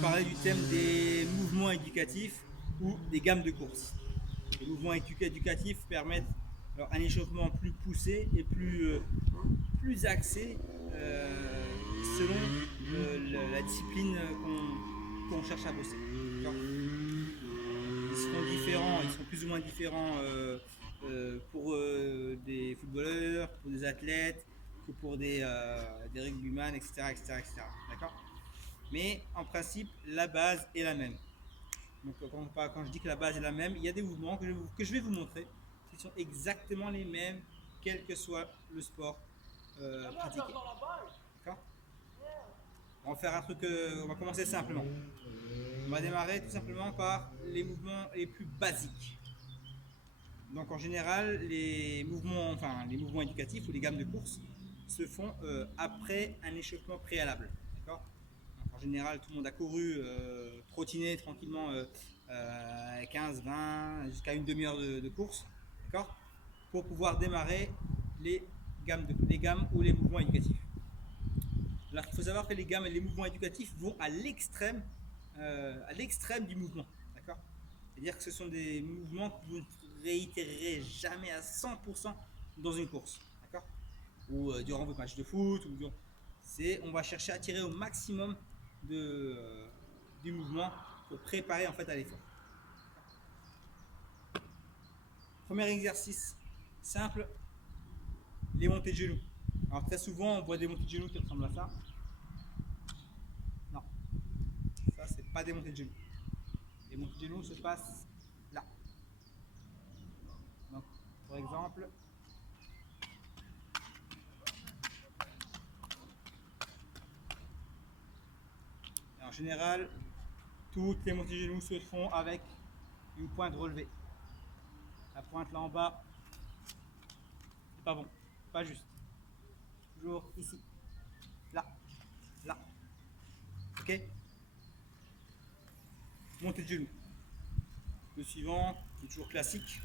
parler du thème des mouvements éducatifs ou des gammes de course. Les mouvements éducatifs permettent alors, un échauffement plus poussé et plus axé selon la discipline qu'on cherche à bosser. Ils seront différents, ils seront plus ou moins différents pour des footballeurs, pour des athlètes, que pour des rugbyman, etc., etc., etc. D'accord. Mais en principe, la base est la même. Donc quand je dis que la base est la même, il y a des mouvements que je vais vous montrer qui sont exactement les mêmes, quel que soit le sport pratiqué. D'accord. On va faire un truc, on va commencer simplement. On va démarrer tout simplement par les mouvements les plus basiques. Donc en général, les mouvements éducatifs ou les gammes de course se font après un échauffement préalable. D'accord. Donc en général, tout le monde a couru, trottiné tranquillement 15, 20, jusqu'à une demi-heure de course. D'accord. Pour pouvoir démarrer les gammes ou les mouvements éducatifs. Alors il faut savoir que les gammes et les mouvements éducatifs vont à l'extrême du mouvement. D'accord. C'est-à-dire que ce sont des mouvements que vous ne réitérerez jamais à 100% dans une course. D'accord. Ou durant votre match de foot. On va chercher à tirer au maximum du mouvement pour préparer en fait à l'effort. Premier exercice simple, les montées de genoux. Alors très souvent on voit des montées de genoux qui ressemblent à ça. Non, ça c'est pas des montées de genoux. Les montées de genoux se passent là. Donc par exemple, en général, toutes les montées de genoux se font avec une pointe relevée. La pointe là en bas, c'est pas bon, pas juste. Toujours ici, là, là. Ok. Montée de genoux. Le suivant, qui est toujours classique,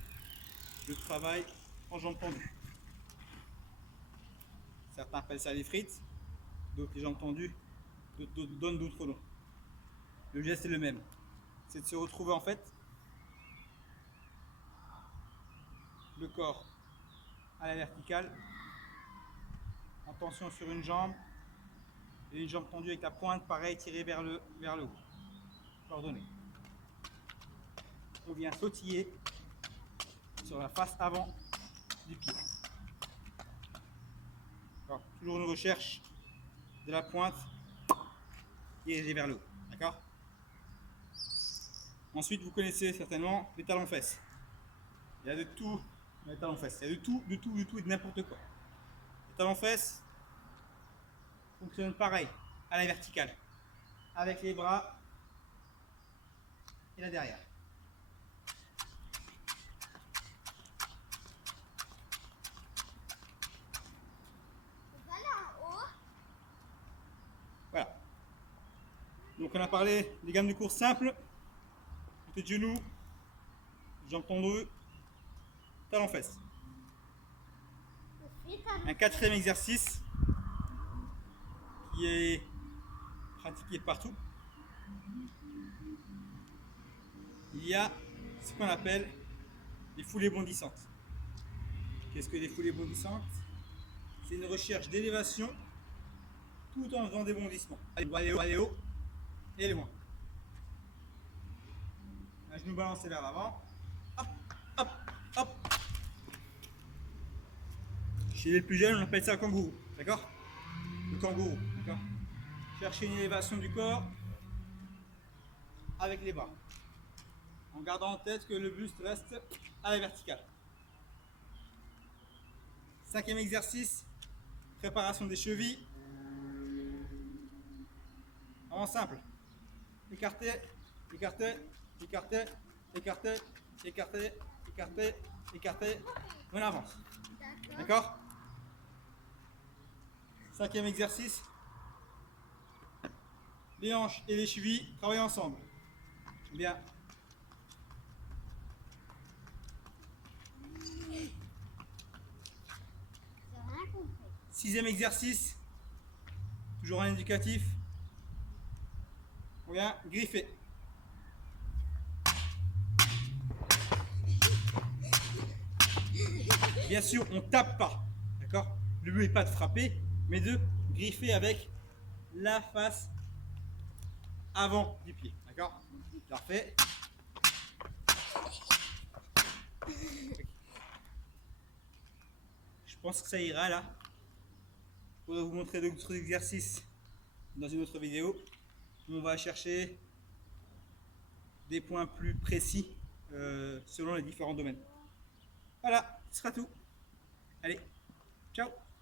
le travail en jambes tendues. Certains appellent ça les frites, d'autres les jambes tendues, d'autres donnent d'autres noms. Le geste est le même. C'est de se retrouver en fait le corps à la verticale, en tension sur une jambe, et une jambe tendue avec la pointe, pareil, tirée vers le haut. Coordonné. On vient sautiller sur la face avant du pied. Alors, toujours une recherche de la pointe dirigée vers le haut. D'accord. Ensuite, vous connaissez certainement les talons-fesses. Il y a de tout dans les talons-fesses. Il y a de tout et de n'importe quoi. Les talons-fesses fonctionnent pareil, à la verticale, avec les bras et là derrière. Voilà. Donc on a parlé des gammes de course simples, montée de genoux, jambes tendues, talons-fesses. Un quatrième exercice qui est pratiqué partout. Il y a ce qu'on appelle les foulées bondissantes. Qu'est-ce que les foulées bondissantes? C'est une recherche d'élévation tout en faisant des bondissements. Aller haut et loin. Un genou balancé vers l'avant. Hop, hop, hop. Chez les plus jeunes, on appelle ça le kangourou. D'accord? Le kangourou. D'accord? Chercher une élévation du corps avec les bras. En gardant en tête que le buste reste à la verticale. Cinquième exercice, préparation des chevilles. En simple. Écarter, écarter, écarter, écarter, écarter, écarter, écarter. On avance. D'accord? Cinquième exercice. Les hanches et les chevilles travaillent ensemble. Bien. Sixième exercice. Toujours un éducatif. On vient griffer. Bien sûr, on tape pas, d'accord? Le but n'est pas de frapper, mais de griffer avec la face avant du pied, d'accord? Parfait. Je pense que ça ira là. Je pourrais vous montrer d'autres exercices dans une autre vidéo. On va chercher des points plus précis selon les différents domaines. Voilà, ce sera tout. Allez, ciao!